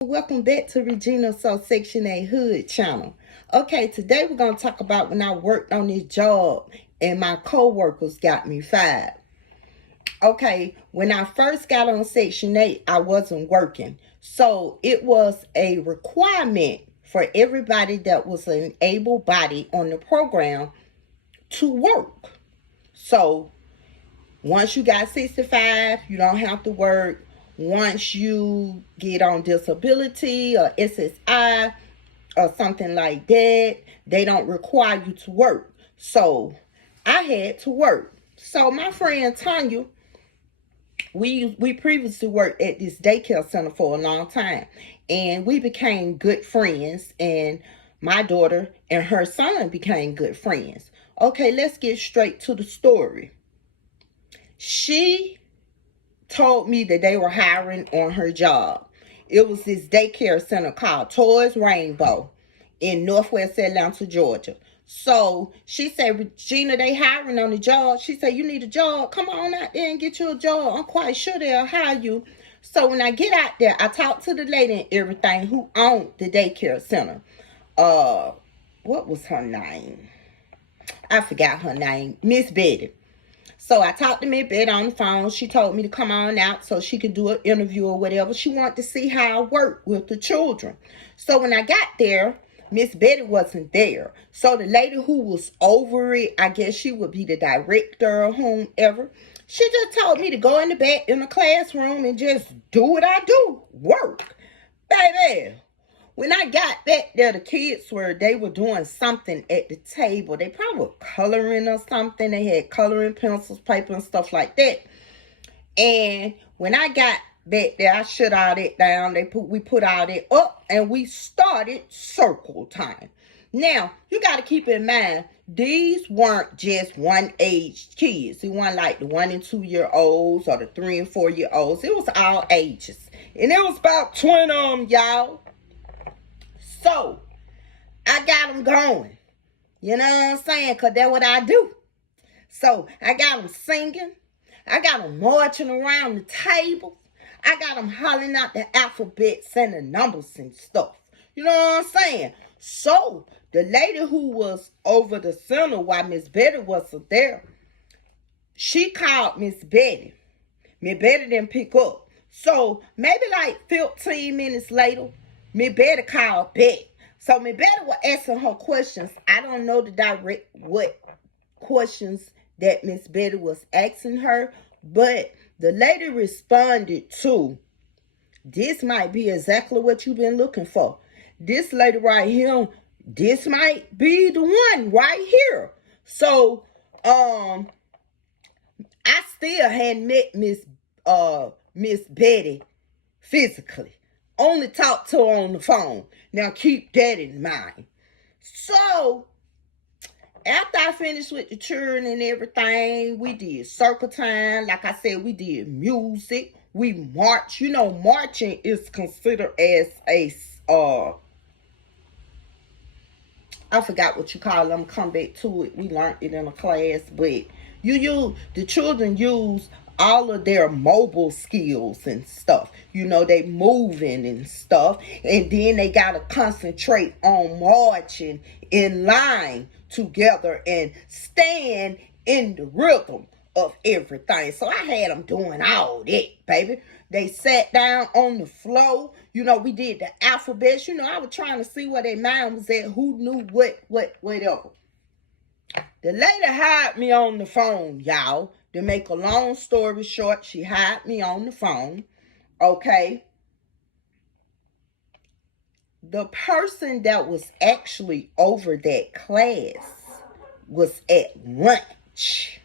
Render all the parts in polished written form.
Welcome back to Regina So Section 8 Hood channel. Okay, today we're going to talk about when I worked on this job and my co-workers got me fired. Okay, when I first got on Section 8, I wasn't working. So it was a requirement for everybody that was an able body on the program to work. So once you got 65, you don't have to work. Once you get on disability or SSI or something like that, they don't require you to work. So I had to work. So my friend Tanya, we previously worked at this daycare center for a long time, and we became good friends, and my daughter and her son became good friends. Okay, let's get straight to the story. She told me that they were hiring on her job. It was this daycare center called Toys Rainbow in Northwest Atlanta, Georgia. So she said, Regina, they hiring on the job. She said, you need a job? Come on out there and get you a job. I'm quite sure they'll hire you. So when I get out there, I talked to the lady and everything who owned the daycare center. What was her name? I forgot her name. Miss Betty. So I talked to Miss Betty on the phone. She told me to come on out so she could do an interview or whatever. She wanted to see how I work with the children. So when I got there, Miss Betty wasn't there. So the lady who was over it, I guess she would be the director or whomever, she just told me to go in the back in the classroom and just do what I do, work. Baby, when I got back there, the kids they were doing something at the table. They probably were coloring or something. They had coloring pencils, paper, and stuff like that. And when I got back there, I shut all that down. We put all that up, and we started circle time. Now, you got to keep in mind, these weren't just one-aged kids. It wasn't like the 1 and 2 year olds or the 3 and 4 year olds. It was all ages. And it was about 20 of them, y'all. So, I got them going. You know what I'm saying? Because that's what I do. So, I got them singing. I got them marching around the table. I got them hollering out the alphabets and the numbers and stuff. You know what I'm saying? So, the lady who was over the center while Miss Betty wasn't there, she called Miss Betty. Miss Betty didn't pick up. So, maybe like 15 minutes later, Miss Betty called back. So Miss Betty was asking her questions. I don't know the direct what questions that Miss Betty was asking her, but the lady responded to, this might be exactly what you've been looking for. This lady right here, this might be the one right here. So I still hadn't met Miss Betty physically. Only talk to her on the phone. Now keep that in mind. So, after I finished with the children and everything, we did circle time. Like I said, we did music. We marched. You know, marching is considered as a, I forgot what you call them. Come back to it. We learned it in a class. But the children use all of their mobile skills and stuff. You know, they moving and stuff. And then they got to concentrate on marching in line together and stand in the rhythm of everything. So I had them doing all that, baby. They sat down on the floor. You know, we did the alphabets. You know, I was trying to see where their mind was at. Who knew whatever. The lady hired me on the phone, y'all. To make a long story short, she hired me on the phone. Okay. The person that was actually over that class was at lunch.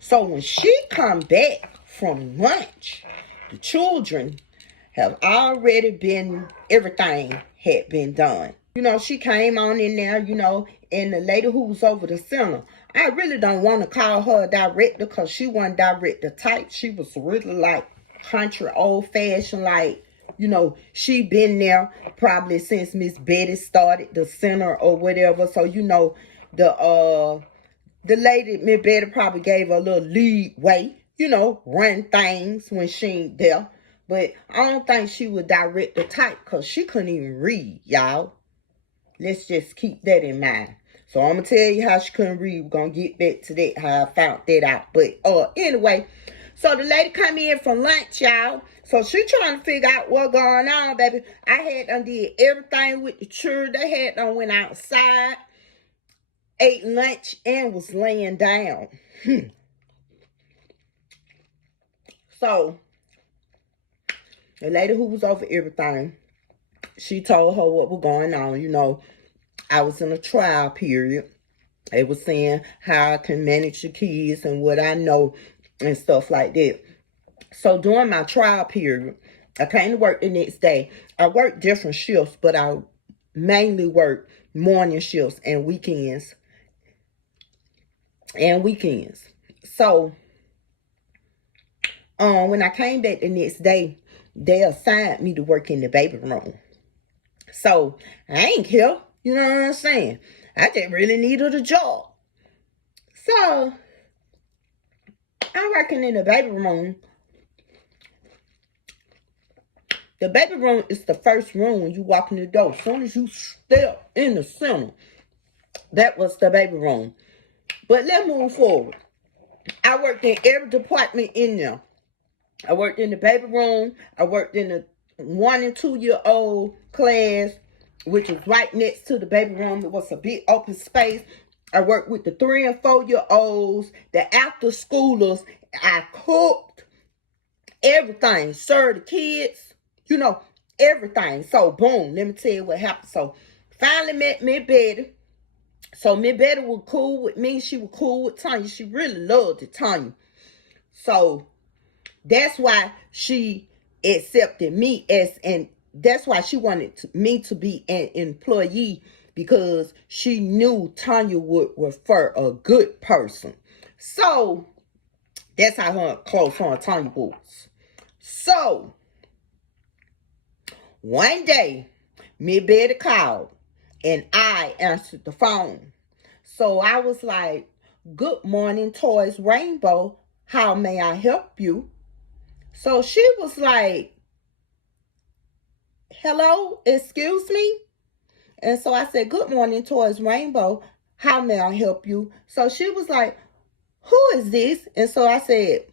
So when she come back from lunch, the children have already been, everything had been done. You know, she came on in there, you know, and the lady who was over the center, I really don't want to call her a director because she wasn't director type. She was really like country, old-fashioned, like, you know, she been there probably since Miss Betty started the center or whatever. So, you know, the lady, Miss Betty probably gave her a little lead way, you know, run things when she ain't there. But I don't think she would direct the type because she couldn't even read, y'all. Let's just keep that in mind. So I'm going to tell you how she couldn't read. We're going to get back to that, how I found that out. But anyway, so the lady come in from lunch, y'all. So she trying to figure out what going on, baby. I had done did everything with the children. They had done went outside, ate lunch, and was laying down. So the lady who was over everything, she told her what was going on. You know, I was in a trial period. They was saying how I can manage the kids and what I know and stuff like that. So during my trial period, I came to work the next day. I worked different shifts, but I mainly worked morning shifts and weekends. So when I came back the next day, they assigned me to work in the baby room. So I ain't care. You know what I'm saying? I just really needed a job. So I'm working in the baby room. The baby room is the first room when you walk in the door. As soon as you step in the center, that was the baby room. But let's move forward. I worked in every department in there. I worked in the baby room. I worked in the 1 and 2 year old class, which was right next to the baby room. It was a big open space. I worked with the 3 and 4 year olds, the after schoolers. I cooked everything, served the kids, you know, everything. So boom, let me tell you what happened. So finally met Miss Betty. So Miss Betty was cool with me. She was cool with Tanya. She really loved it, Tanya. So that's why she accepted me that's why she wanted me to be an employee, because she knew Tanya would refer a good person. So that's how her close on Tanya was. So one day, Miss Betty called and I answered the phone. So I was like, "Good morning, Toys Rainbow. How may I help you?" So she was like, "Hello, excuse me?" And so I said, "Good morning, Toys Rainbow. How may I help you?" So she was like, "Who is this?" And so I said,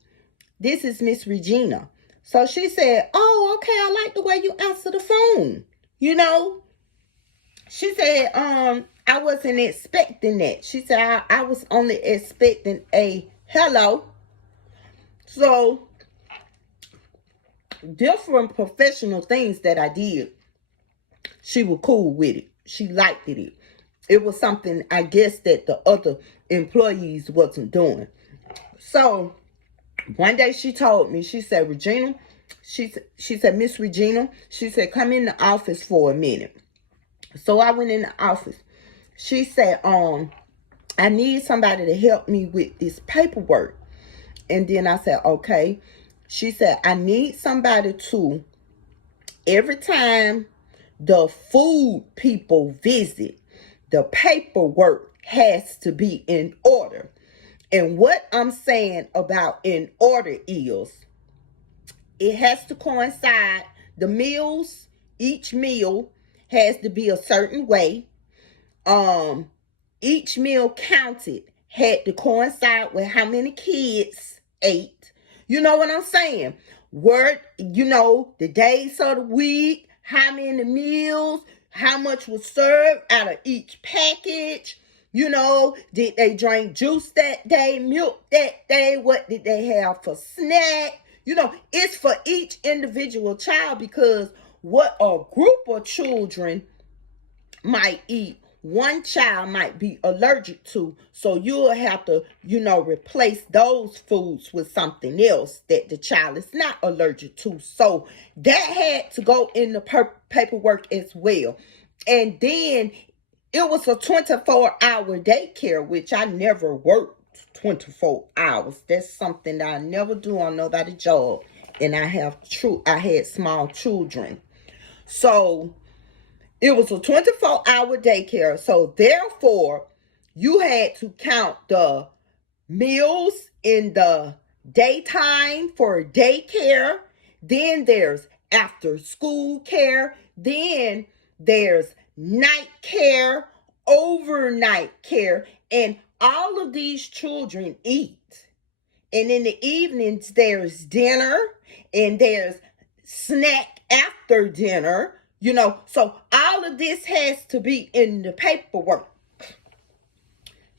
"This is Miss Regina." So she said, "Oh, okay, I like the way you answer the phone." You know, she said, I wasn't expecting that. She said, I was only expecting a hello. So different professional things that I did, she was cool with it. She liked it. It was something, I guess, that the other employees wasn't doing. So one day she told me, she said, "Regina," she said, "Miss Regina," she said, "come in the office for a minute." So I went in the office. She said, "I need somebody to help me with this paperwork." And then I said, "Okay." She said, "I need somebody to, every time the food people visit, the paperwork has to be in order." And what I'm saying about in order is, it has to coincide. The meals, each meal has to be a certain way. Each meal counted had to coincide with how many kids ate. You know what I'm saying? The days of the week, how many meals, how much was served out of each package. Did they drink juice that day, milk that day? What did they have for snack? It's for each individual child, because what a group of children might eat, one child might be allergic to. So you'll have to, replace those foods with something else that the child is not allergic to. So that had to go in the paperwork as well. And then it was a 24-hour daycare, which I never worked 24 hours. That's something that I never do on nobody's job. And I had small children. So it was a 24-hour daycare. So therefore, you had to count the meals in the daytime for daycare. Then there's after school care. Then there's night care, overnight care, and all of these children eat. And in the evenings, there's dinner and there's snack after dinner, So all of this has to be in the paperwork.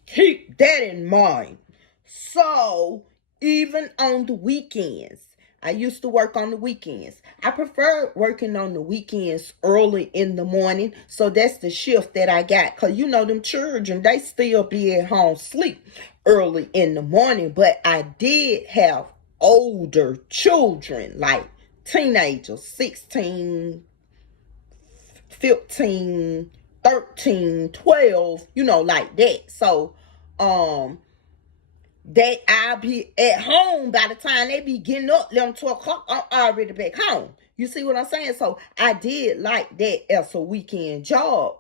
Keep that in mind. So even on the weekends, I used to work on the weekends. I prefer working on the weekends early in the morning. So that's the shift that I got. Because them children, they still be at home sleep early in the morning. But I did have older children, like teenagers, 16, 15, 13, 12, like that. So, I'll be at home by the time they be getting up, 11, 12 o'clock, I'm already back home. You see what I'm saying? So I did like that as a weekend job.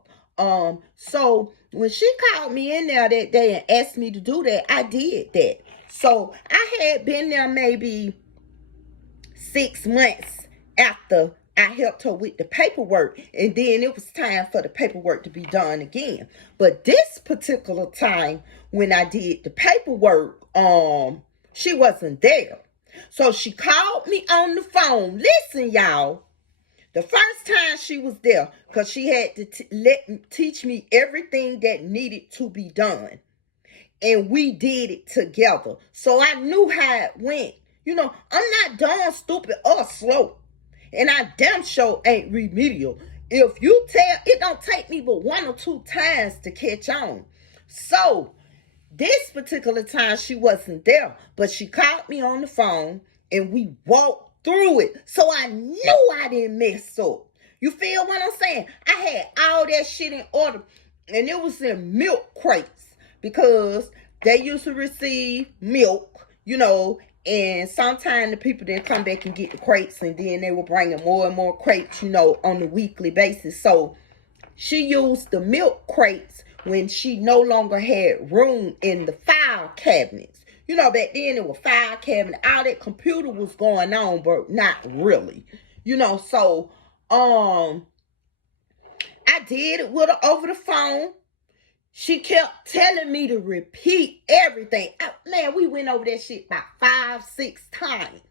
So when she called me in there that day and asked me to do that, I did that. So I had been there maybe 6 months after I helped her with the paperwork, and then it was time for the paperwork to be done again. But this particular time when I did the paperwork, she wasn't there. So she called me on the phone. Listen, y'all, the first time she was there, because she had to teach me everything that needed to be done. And we did it together. So I knew how it went. I'm not dumb, stupid, or slow. And I damn sure ain't remedial. If you tell, it don't take me but 1 or 2 times to catch on. So this particular time she wasn't there, but she called me on the phone and we walked through it. So I knew I didn't mess up. You feel what I'm saying? I had all that shit in order, and it was in milk crates because they used to receive milk, and sometimes the people didn't come back and get the crates, and then they were bringing more and more crates, on a weekly basis. So she used the milk crates when she no longer had room in the file cabinets. Back then it was file cabinet. All that computer was going on, but not really. So I did it with her over the phone. She kept telling me to repeat everything. Man, we went over that shit about 5, 6 times.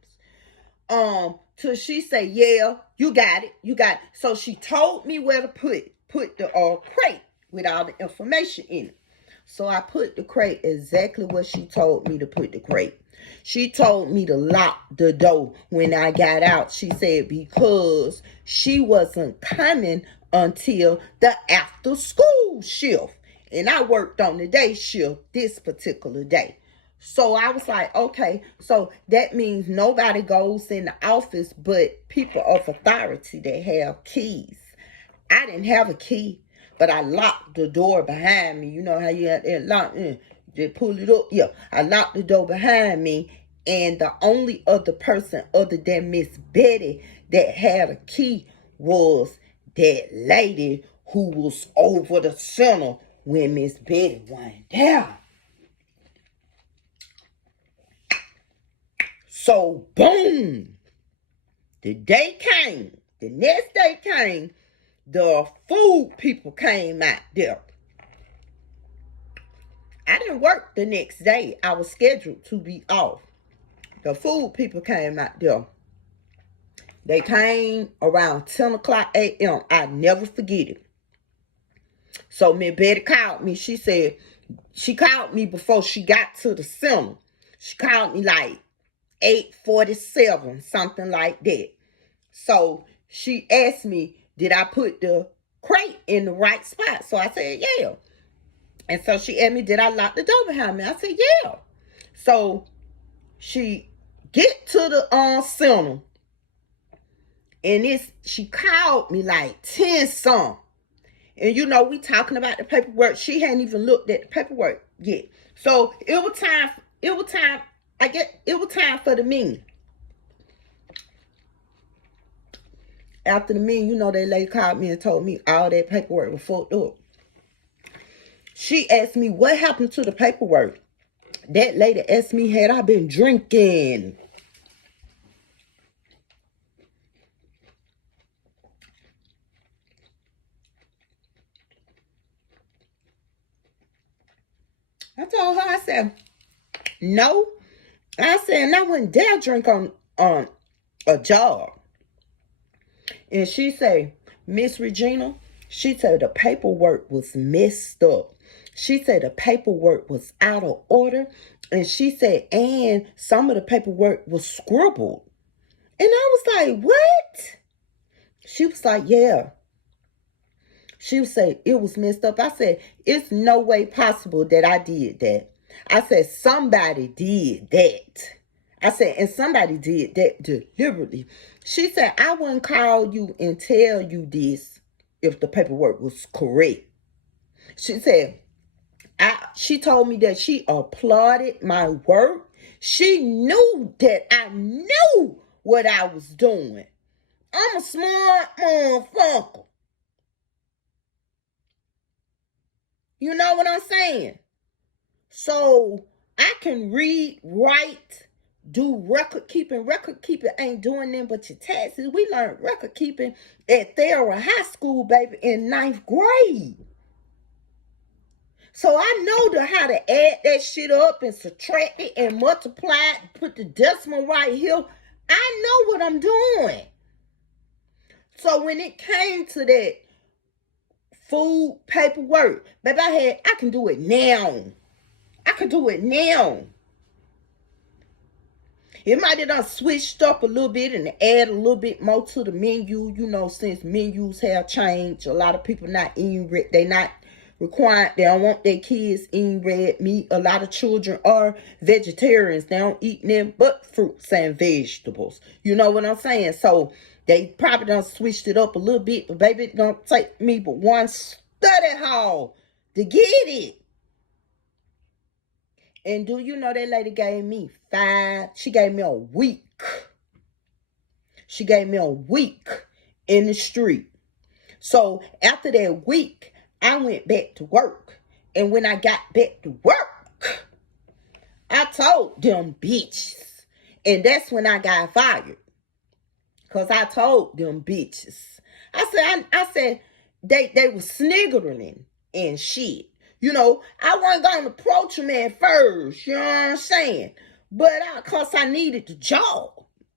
Till she said, yeah, you got it. So she told me where to put the crate with all the information in it. So I put the crate exactly where she told me to put the crate. She told me to lock the door when I got out. She said because she wasn't coming until the after school shift. And I worked on the day shift this particular day. So I was like, okay, so that means nobody goes in the office but people of authority that have keys. I didn't have a key, but I locked the door behind me. You know how you had that lock in? Just pull it up. Yeah, I locked the door behind me. And the only other person other than Miss Betty that had a key was that lady who was over the center when Miss Betty went down. So, boom. The next day came, the food people came out there. I didn't work the next day. I was scheduled to be off. The food people came out there. They came around 10 o'clock a.m. I never forget it. So Miss Betty called me. She called me before she got to the center. She called me like 8:47, something like that. So she asked me, did I put the crate in the right spot? So I said, yeah. And so she asked me, did I lock the door behind me? I said, yeah. So she get to the center, and she called me like 10 some. And we talking about the paperwork. She hadn't even looked at the paperwork yet. So it was time for the meeting. After the meeting, that lady called me and told me all that paperwork was fucked up. She asked me, what happened to the paperwork? That lady asked me, had I been drinking? told her, I said, no. I said, and I wouldn't dare drink on a job. And she said, Miss Regina, she said the paperwork was messed up. She said the paperwork was out of order. And she said, and some of the paperwork was scribbled. And I was like, what? She was like, yeah. She would say, it was messed up. I said, it's no way possible that I did that. I said, somebody did that. I said, and somebody did that deliberately. She said, I wouldn't call you and tell you this if the paperwork was correct. She said, she told me that she applauded my work. She knew that I knew what I was doing. I'm a smart motherfucker. You know what I'm saying? So I can read, write, do record keeping. Record keeping ain't doing nothing but your taxes. We learned record keeping at Thera High School, baby, in 9th grade. So I know how to add that shit up and subtract it and multiply it, put the decimal right here. I know what I'm doing. So when it came to that food paperwork, baby, I can do it now. I can do it now. It might have done switched up a little bit and add a little bit more to the menu. You know, since menus have changed, a lot of people not eating red. They not required. They don't want their kids eating red meat. A lot of children are vegetarians. They don't eat them but fruits and vegetables. You know what I'm saying? So they probably done switched it up a little bit. But baby, it don't take me but one study hall to get it. And do you know that lady gave me she gave me a week. She gave me a week in the street. So after that week, I went back to work. And when I got back to work, I told them bitches. And that's when I got fired. Because I told them bitches. I said they were sniggering and shit. You know, I wasn't going to approach him at first, you know what I'm saying? But because I needed the job,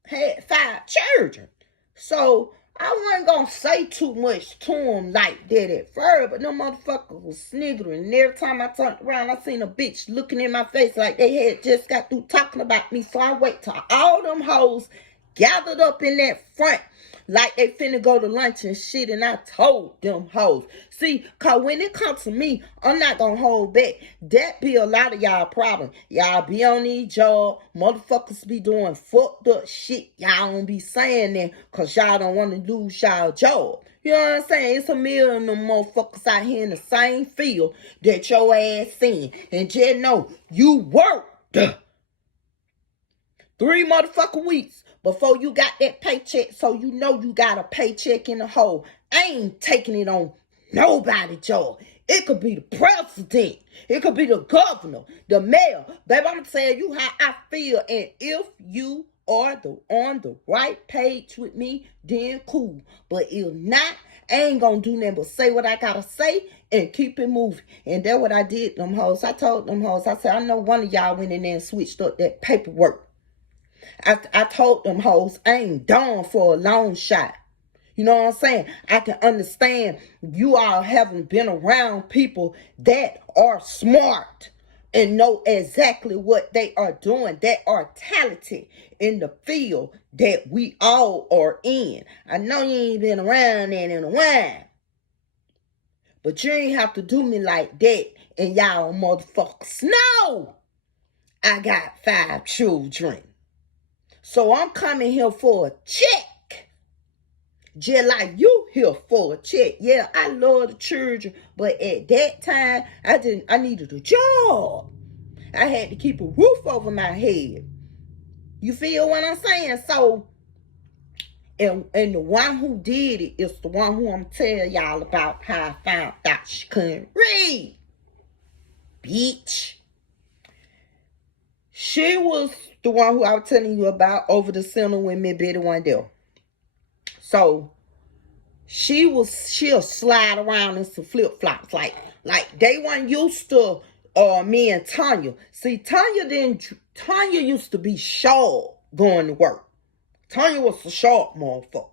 had 5 children. So I wasn't going to say too much to him like that at first. But no motherfucker was sniggering. And every time I turned around, I seen a bitch looking in my face like they had just got through talking about me. So I wait till all them hoes gathered up in that front like they finna go to lunch and shit, and I told them hoes. See, cause when it comes to me, I'm not gonna hold back. That be a lot of y'all problem. Y'all be on these jobs, motherfuckers be doing fucked up shit. Y'all don't be saying that cause y'all don't want to lose y'all job. You know what I'm saying? It's a million of them motherfuckers out here in the same field that your ass in. And just know, you worked 3 motherfucking weeks before you got that paycheck, so you know you got a paycheck in the hole. I ain't taking it on nobody job. It could be the president. It could be the governor, the mayor. Baby, I'm going to tell you how I feel. And if you are on the right page with me, then cool. But if not, I ain't going to do nothing but say what I got to say and keep it moving. And that's what I did, them hoes. I told them hoes, I said, I know one of y'all went in there and switched up that paperwork. I told them hoes, I ain't done for a long shot. You know what I'm saying? I can understand you all haven't been around people that are smart and know exactly what they are doing, that are talented in the field that we all are in. I know you ain't been around that in a while, but you ain't have to do me like that and y'all motherfuckers know I got 5 children. So I'm coming here for a check. Just like you here for a check. Yeah, I love the children. But at that time, I needed a job. I had to keep a roof over my head. You feel what I'm saying? So, and the one who did it is the one who I'm telling y'all about how I found out she couldn't read. Bitch. She was the one who I was telling you about over the center when Miss Betty wasn't there. So she'll slide around in some flip-flops. Like they weren't used to me and Tanya. See, Tanya used to be short going to work. Tanya was a short motherfucker.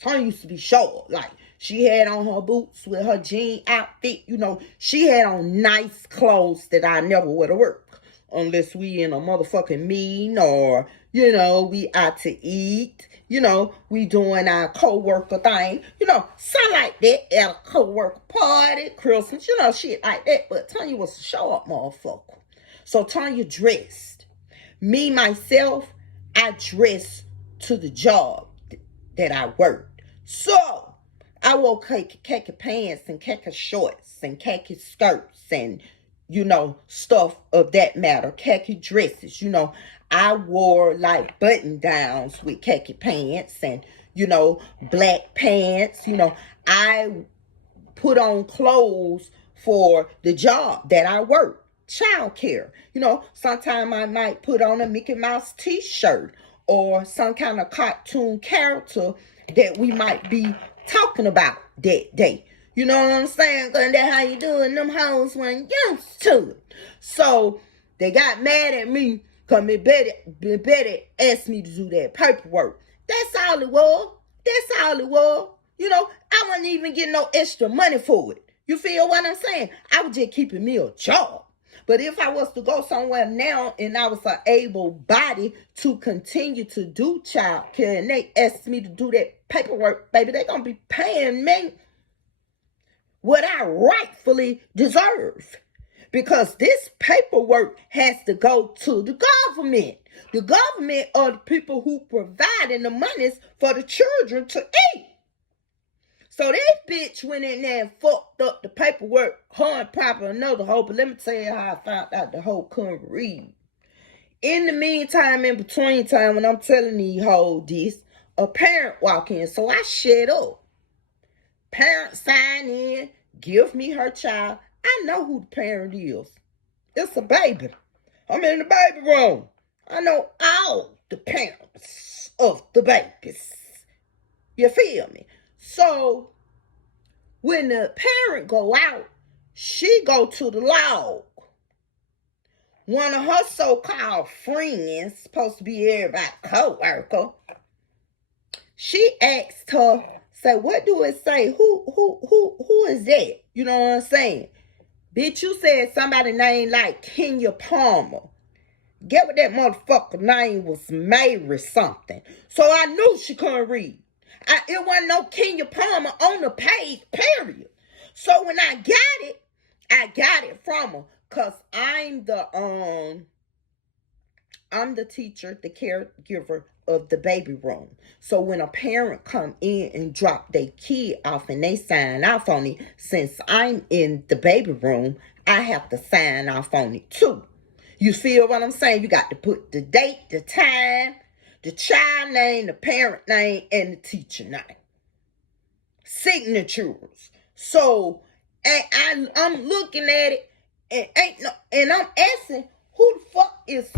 Tanya used to be short. Like, she had on her boots with her jean outfit. You know, she had on nice clothes that I never wear to work. Unless we in a motherfucking meeting or, you know, we out to eat. You know, we doing our co-worker thing. You know, something like that at a co-worker party, Christmas, you know, shit like that. But Tanya was a short motherfucker. So Tanya dressed. Me, myself, I dressed to the job that I worked. So I wore khaki pants and khaki shorts and khaki skirts and, you know, stuff of that matter, khaki dresses. You know, I wore like button downs with khaki pants and, you know, black pants. You know, I put on clothes for the job that I work. Child care. You know, sometimes I might put on a Mickey Mouse t-shirt or some kind of cartoon character that we might be talking about that day. You know what I'm saying? Cause that's how you doing. Them hoes weren't used to it. So they got mad at me because Miss Betty asked me to do that paperwork. That's all it was. That's all it was. You know, I wasn't even getting no extra money for it. You feel what I'm saying? I was just keeping me a job. But if I was to go somewhere now and I was an able body to continue to do child care and they asked me to do that paperwork, baby, they're going to be paying me what I rightfully deserve. Because this paperwork has to go to the government. The government are the people who providing the monies for the children to eat. So this bitch went in there and fucked up the paperwork, her and Papa another hoe. But let me tell you how I found out the hoe couldn't read. In the meantime, in between time, when I'm telling these hoes this, a parent walk in. So I shut up. Parent sign in, give me her child. I know who the parent is. It's a baby. I'm in the baby room. I know all the parents of the babies. You feel me? So, when the parent go out, she go to the log. One of her so-called friends, supposed to be everybody's co-worker, she asked her, say, what do it say? Who is that? You know what I'm saying? Bitch, you said somebody named like Kenya Palmer. Get what that motherfucker name was, Mary something. So I knew she couldn't read. It wasn't no Kenya Palmer on the page, period. So when I got it from her. Cause I'm the teacher, the caregiver of the baby room. So when a parent come in and drop their kid off and they sign off on it, since I'm in the baby room, I have to sign off on it too. You feel what I'm saying? You got to put the date, the time, the child name, the parent name, and the teacher name. Signatures. So I'm looking at it and I'm asking, who the fuck is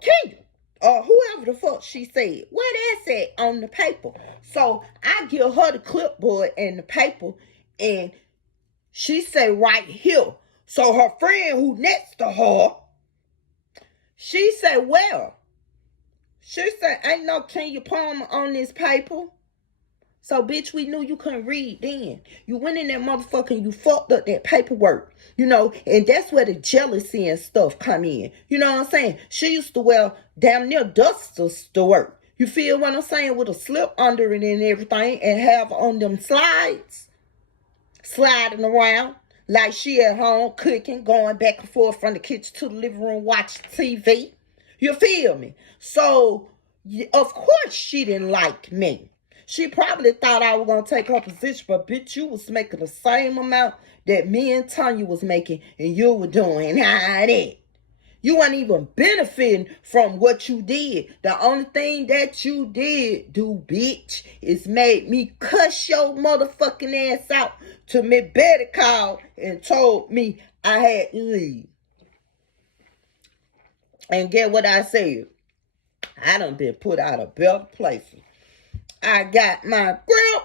Kenya? Or whoever the fuck she said. Where that's at on the paper? So I give her the clipboard and the paper and she say right here. So her friend who next to her, she said, well, she said, ain't no Kenya Palmer on this paper. So, bitch, we knew you couldn't read then. You went in that motherfucker and you fucked up that paperwork. You know, and that's where the jealousy and stuff come in. You know what I'm saying? She used to wear damn near dusters to work. You feel what I'm saying? With a slip under it and everything and have on them slides. Sliding around like she at home cooking, going back and forth from the kitchen to the living room, watching TV. You feel me? So, of course she didn't like me. She probably thought I was going to take her position, but bitch, you was making the same amount that me and Tanya was making, and you were doing that. You weren't even benefiting from what you did. The only thing that you did do, bitch, is made me cuss your motherfucking ass out to me. Betty called and told me I had to leave. And get what I said? I done been put out of better places. I got my grip.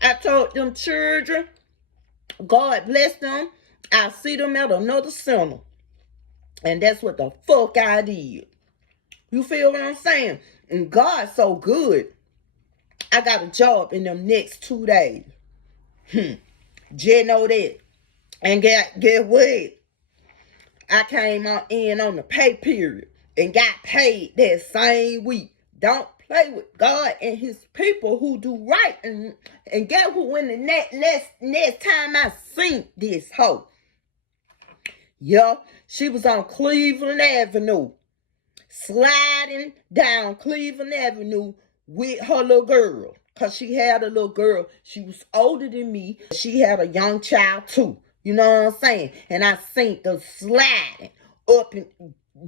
I told them children, God bless them. I see them at another center. And that's what the fuck I did. You feel what I'm saying? And God's so good. I got a job in them next 2 days. Just know that. And get what? I came in on the pay period and got paid that same week. Don't play with God and his people who do right. And get who when the next time I seen this hoe. Yeah, she was on Cleveland Avenue. Sliding down Cleveland Avenue with her little girl. Because she had a little girl. She was older than me. She had a young child too. You know what I'm saying? And I seen the sliding up and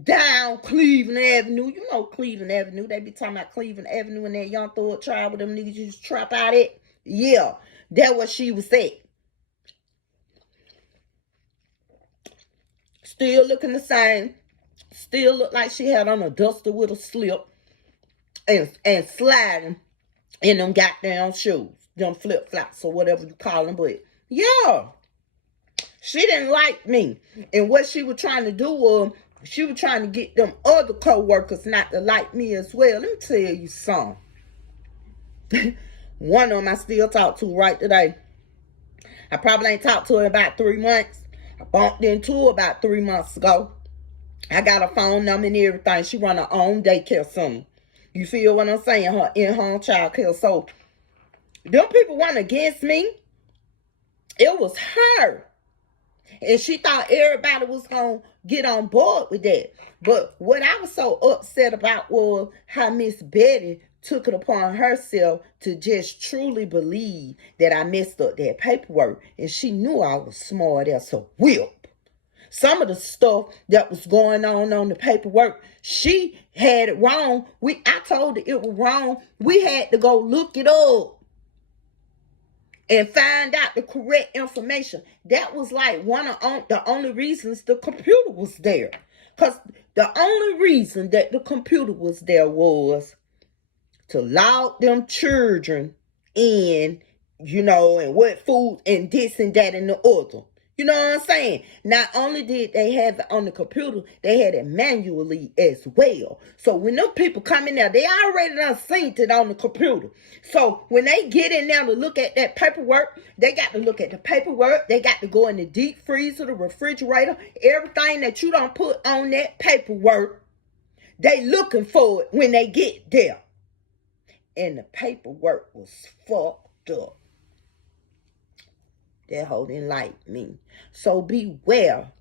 down Cleveland Avenue. You know Cleveland Avenue. They be talking about Cleveland Avenue and that young thug tribe with them niggas used to trap out at. Yeah, that's what she was at. Still looking the same. Still look like she had on a duster with a slip. And sliding in them goddamn shoes. Them flip-flops or whatever you call them. But yeah. She didn't like me. And what she was trying to do was, she was trying to get them other co-workers not to like me as well. Let me tell you something. One of them I still talk to right today. I probably ain't talked to her in about 3 months. I bumped into her about 3 months ago. I got a phone number and everything. She run her own daycare center. You feel what I'm saying? Her in-home child care. So, them people weren't against me. It was her. And she thought everybody was going to get on board with that. But what I was so upset about was how Miss Betty took it upon herself to just truly believe that I messed up that paperwork. And she knew I was smart as a whip. Some of the stuff that was going on the paperwork, she had it wrong. I told her it was wrong. We had to go look it up and find out the correct information. That was like one of the only reasons the computer was there. Because the only reason that the computer was there was to log them children in, you know, and what food and this and that and the other. You know what I'm saying? Not only did they have it on the computer, they had it manually as well. So when them people come in there, they already done synced it on the computer. So when they get in there to look at that paperwork, they got to look at the paperwork. They got to go in the deep freezer, the refrigerator, everything that you don't put on that paperwork. They looking for it when they get there. And the paperwork was fucked up. That hoe didn't like me. So beware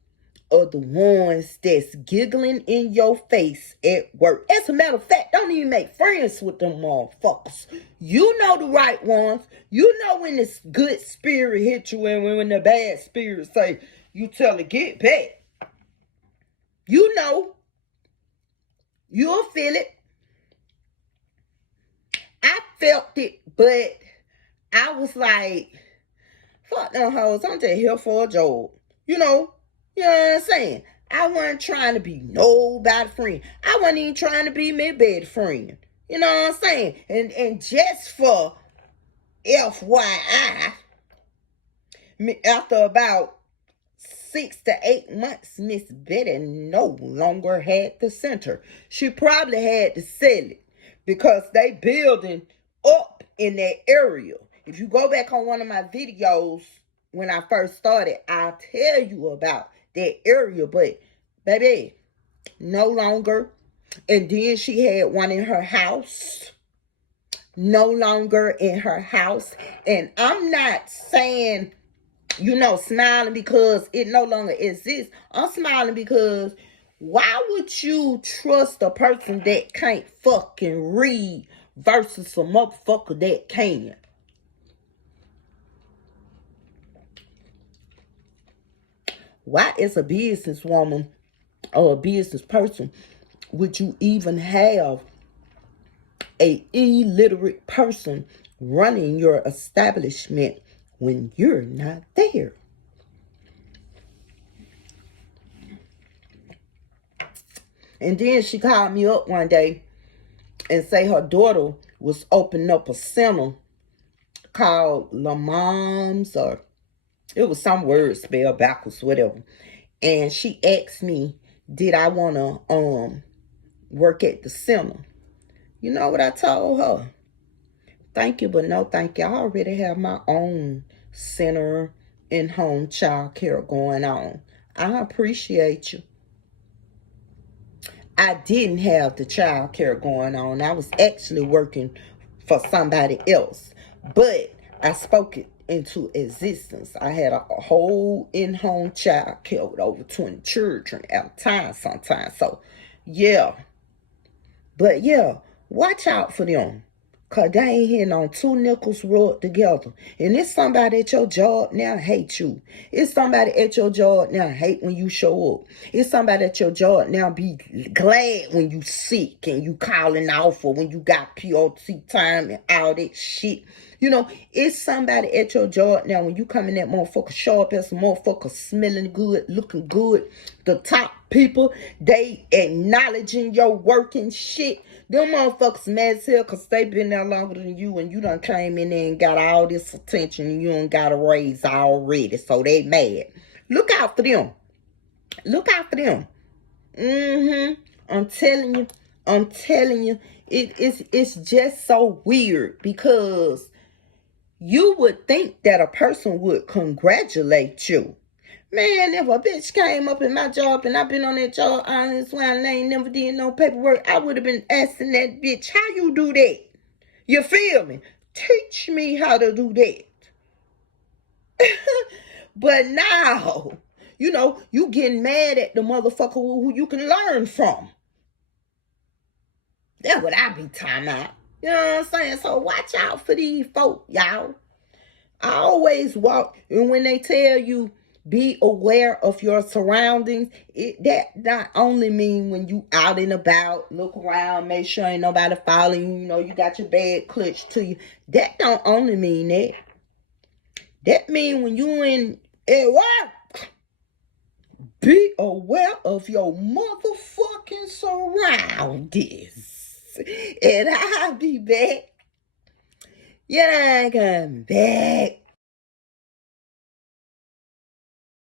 of the ones that's giggling in your face at work. As a matter of fact, don't even make friends with them motherfuckers. You know the right ones. You know when this good spirit hit you and when the bad spirit say, you tell it, get back. You know. You'll feel it. I felt it, but I was like, fuck them hoes. I'm just here for a job. You know what I'm saying? I wasn't trying to be nobody friend. I wasn't even trying to be my bed friend. You know what I'm saying? And just for FYI, after about 6 to 8 months, Miss Betty no longer had the center. She probably had to sell it because they building up in that area. If you go back on one of my videos when I first started, I'll tell you about that area. But, baby, no longer. And then she had one in her house. No longer in her house. And I'm not saying, you know, smiling because it no longer exists. I'm smiling because why would you trust a person that can't fucking read versus a motherfucker that can? Why, as a businesswoman or a business person, would you even have a illiterate person running your establishment when you're not there? And then she called me up one day and say her daughter was opening up a center called La Moms or It was some word spelled backwards, whatever. And she asked me, did I want to work at the center? You know what I told her? Thank you, but no thank you. I already have my own center and home child care going on. I appreciate you. I didn't have the child care going on. I was actually working for somebody else. But I spoke it into existence. I had a whole in-home child care with over 20 children at a time sometimes. So, yeah. But, yeah, watch out for them. Because they ain't hitting on two nickels rubbed together. And it's somebody at your job now hate you. It's somebody at your job now hate when you show up. It's somebody at your job now be glad when you sick and you calling off, or when you got POT time and all that shit. You know, it's somebody at your job now when you come in that motherfucker sharp as a motherfucker, smelling good, looking good. The top people, they acknowledging your work and shit. Them motherfuckers mad as hell because they been there longer than you, and you done came in there and got all this attention and you done got a raise already. So they mad. Look out for them. Look out for them. I'm telling you, it's just so weird, because you would think that a person would congratulate you. Man, if a bitch came up in my job and I've been on that job honest while I ain't never did no paperwork, I would have been asking that bitch, how you do that? You feel me? Teach me how to do that. But now, you know, you getting mad at the motherfucker who you can learn from. That's what I be talking about. You know what I'm saying? So watch out for these folk, y'all. I always walk, and when they tell you be aware of your surroundings, that not only mean when you out and about, look around, make sure ain't nobody following you, you know, you got your bag clutched to you. That don't only mean that. That mean when you in at work, be aware of your motherfucking surroundings. And I'll be back. Yeah, I come back.